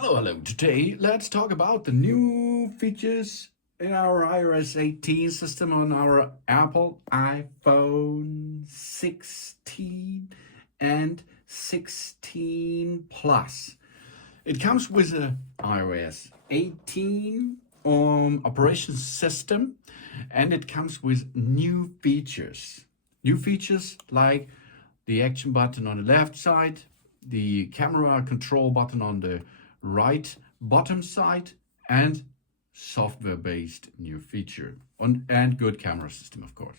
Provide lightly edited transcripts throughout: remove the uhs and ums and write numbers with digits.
Hello. Today, let's talk about the new features in our iOS 18 system on our Apple iPhone 16 and 16 Plus. It comes with a iOS 18 operation system, and it comes with new features. New features like the action button on the left side, the camera control button on the right bottom side, and software-based new feature and good camera system, of course.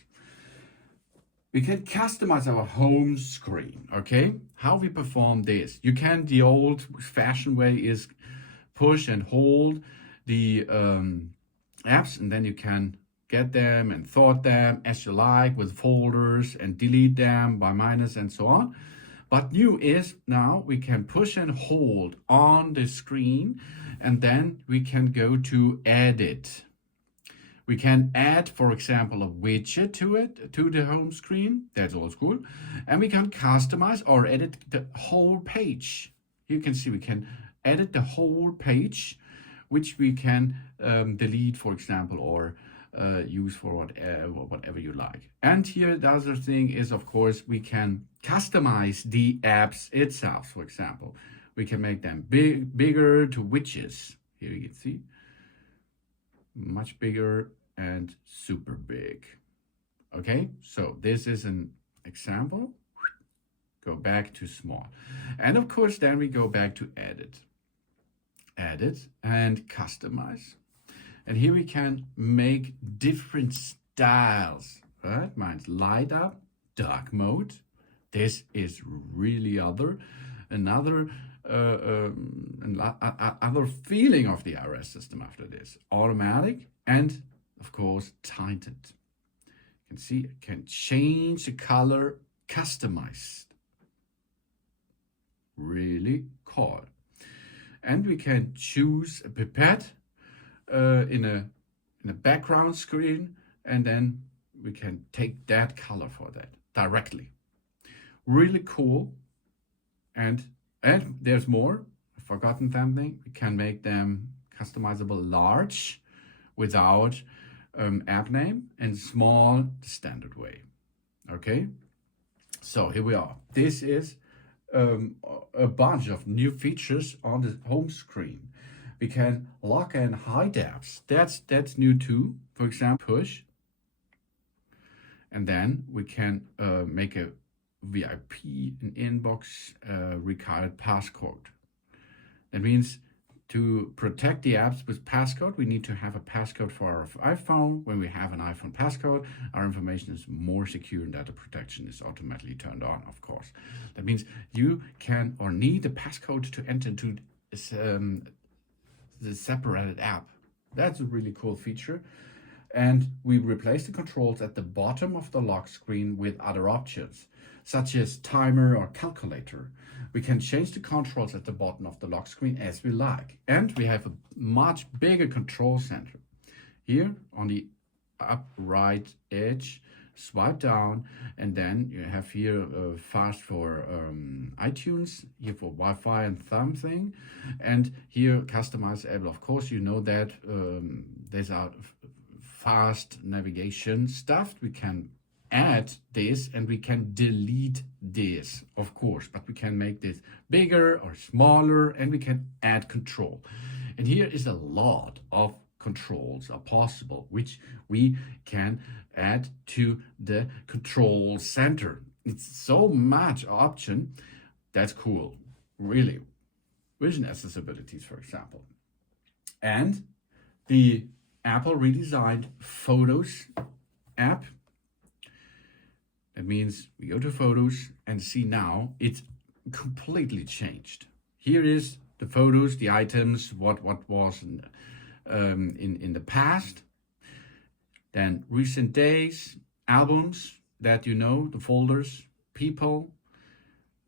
We can customize our home screen. Okay, how we perform this? You can, the old-fashioned way is push and hold the apps, and then you can get them and sort them as you like with folders and delete them by minus and so on. But new is now we can push and hold on the screen, and then we can go to edit. We can add, for example, a widget to the home screen. That's old school. And we can customize or edit the whole page. You can see we can edit the whole page, which we can delete, for example, or use for whatever you like. And here the other thing is, of course, we can customize the apps itself. For example, we can make them bigger to widgets. Here you can see much bigger and super big. Okay, so this is an example. Go back to small, and of course then we go back to edit and customize. And here we can make different styles, right? Mine's light up, dark mode. This is really another feeling of the iOS system after this. Automatic and, of course, tinted. You can see it can change the color, customized. Really cool. And we can choose a pipette in a background screen, and then we can take that color for that directly. Really cool. And there's more. I've forgotten something. We can make them customizable large without app name, and small the standard way. Okay, so here we are. This is a bunch of new features on the home screen. We can lock and hide apps. That's new too. For example, push. And then we can make a VIP, an inbox required passcode. That means to protect the apps with passcode, we need to have a passcode for our iPhone. When we have an iPhone passcode, our information is more secure and data protection is automatically turned on, of course. That means you can or need a passcode to enter into the separated app. That's a really cool feature. And we replace the controls at the bottom of the lock screen with other options, such as timer or calculator. We can change the controls at the bottom of the lock screen as we like. And we have a much bigger control center. Here on the up right edge, swipe down, and then you have here fast for iTunes, here for Wi-Fi and something, and here customize. Of course, you know that there's our fast navigation stuff. We can add this and we can delete this, of course, but we can make this bigger or smaller, and we can add control. And here is a lot of controls are possible, which we can add to the control center. It's so much option. That's cool, really. Vision accessibilities, for example. And the Apple redesigned Photos app. That means we go to Photos and see now it's completely changed. Here is the photos, the items, what was in the past. Then recent days, albums that you know, the folders, people,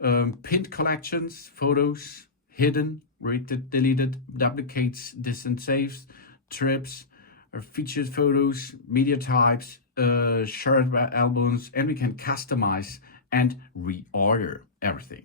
pinned collections, photos, hidden, rated, deleted, duplicates, distant saves, trips, featured photos, media types, shared albums, and we can customize and reorder everything.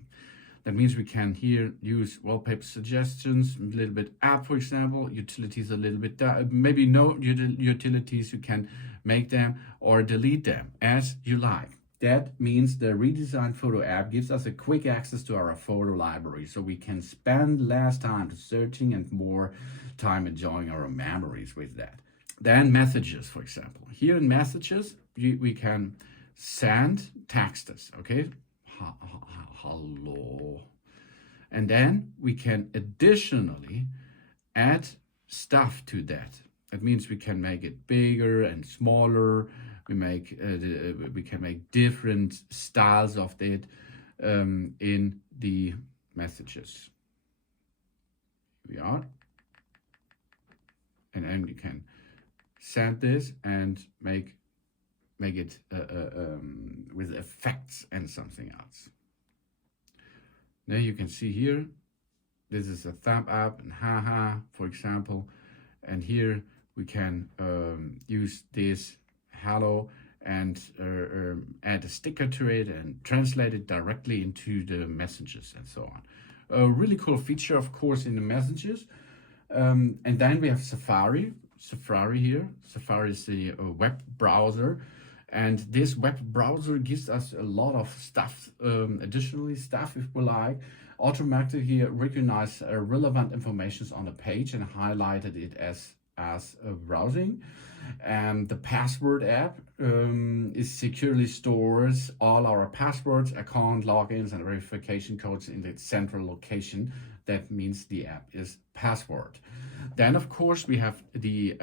That means we can here use wallpaper suggestions, a little bit app, for example, utilities a little bit, maybe no utilities, you can make them or delete them as you like. That means the redesigned photo app gives us a quick access to our photo library, so we can spend less time searching and more time enjoying our memories with that. Then messages, for example. Here in messages, we can send texts, okay? Hello. And then we can additionally add stuff to that. That means we can make it bigger and smaller. We can make different styles of it in the messages. Here we are. And then we can send this and make it with effects and something else. Now you can see here, this is a thumb up and haha, for example. And here we can use this hello and add a sticker to it and translate it directly into the messages and so on. A really cool feature, of course, in the messages. And then we have Safari here. Safari is the web browser. And this web browser gives us a lot of stuff, additionally stuff if we like. Automatically recognize relevant information on the page and highlighted it as browsing. And the password app is securely stores all our passwords, account logins, and verification codes in the central location. That means the app is password. Then, of course, we have the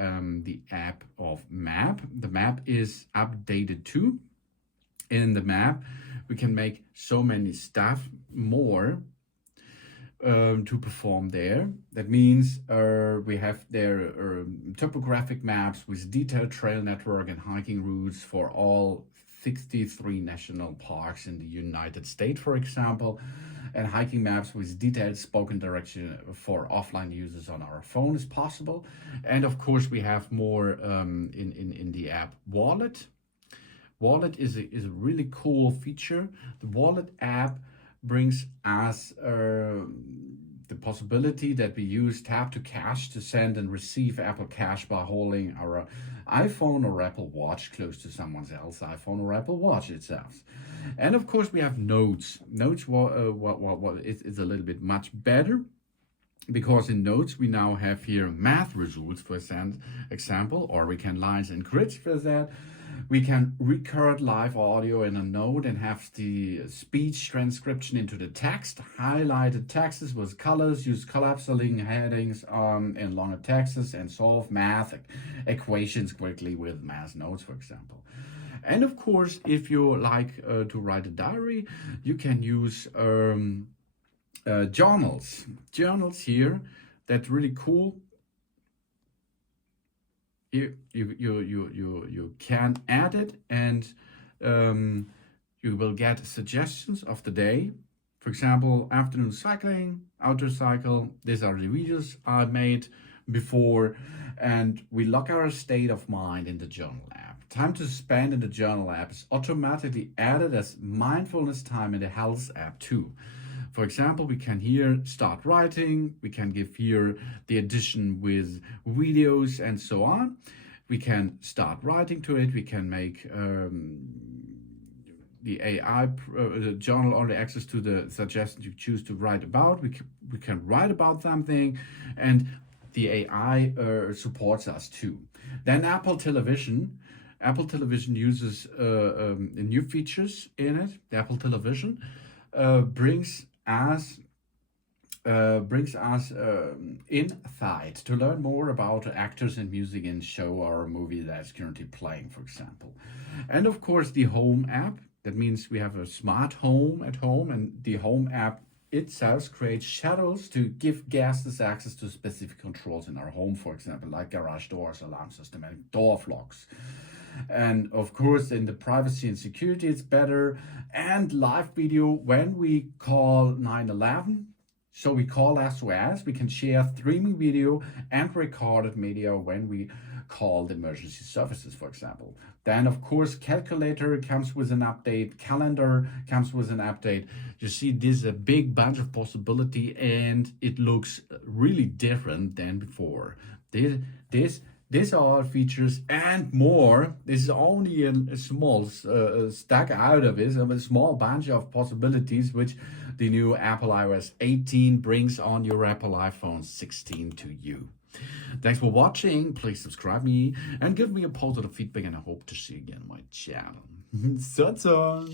app of map. The map is updated too. In the map, we can make so many stuff more to perform there. That means we have there topographic maps with detailed trail network and hiking routes for all 63 national parks in the United States, for example, and hiking maps with detailed spoken direction for offline users on our phone is possible. And of course, we have more in the app Wallet. Wallet is a really cool feature. The Wallet app brings us the possibility that we use tap to cash to send and receive Apple Cash by holding our iPhone or Apple Watch close to someone else's iPhone or Apple Watch itself. And of course, we have Notes. Notes is a little bit much better, because in Notes we now have here math results, for example, or we can lines and grids for that. We can record live audio in a note and have the speech transcription into the text, highlighted texts with colors, use collapsing headings in longer texts, and solve math equations quickly with math notes, for example. And of course, if you like to write a diary, you can use journals. Journals here, that's really cool. You can add it, and you will get suggestions of the day. For example, afternoon cycling, outdoor cycle. These are the videos I made before, and we lock our state of mind in the journal app. Time to spend in the journal app is automatically added as mindfulness time in the health app too. For example, we can here start writing, we can give here the addition with videos and so on. We can start writing to it, we can make the AI the journal only access to the suggestions you choose to write about. We can write about something, and the AI supports us too. Then Apple Television. Apple Television uses new features in it. The Apple Television brings us insight to learn more about actors and music in show or movie that's currently playing, for example. And of course, the Home app. That means we have a smart home at home, and the Home app itself creates shadows to give guests access to specific controls in our home, for example, like garage doors, alarm system, and door locks. And of course, in the privacy and security, it's better. And live video when we call 911. So we call SOS. We can share streaming video and recorded media when we called emergency services, for example. Then, of course, calculator comes with an update, calendar comes with an update. You see, this is a big bunch of possibility, and it looks really different than before. This these are all features and more. This is only a small stack out of it, a small bunch of possibilities which the new Apple iOS 18 brings on your Apple iPhone 16 to you. Thanks for watching. Please subscribe me and give me a positive feedback, and I hope to see you again on my channel. So.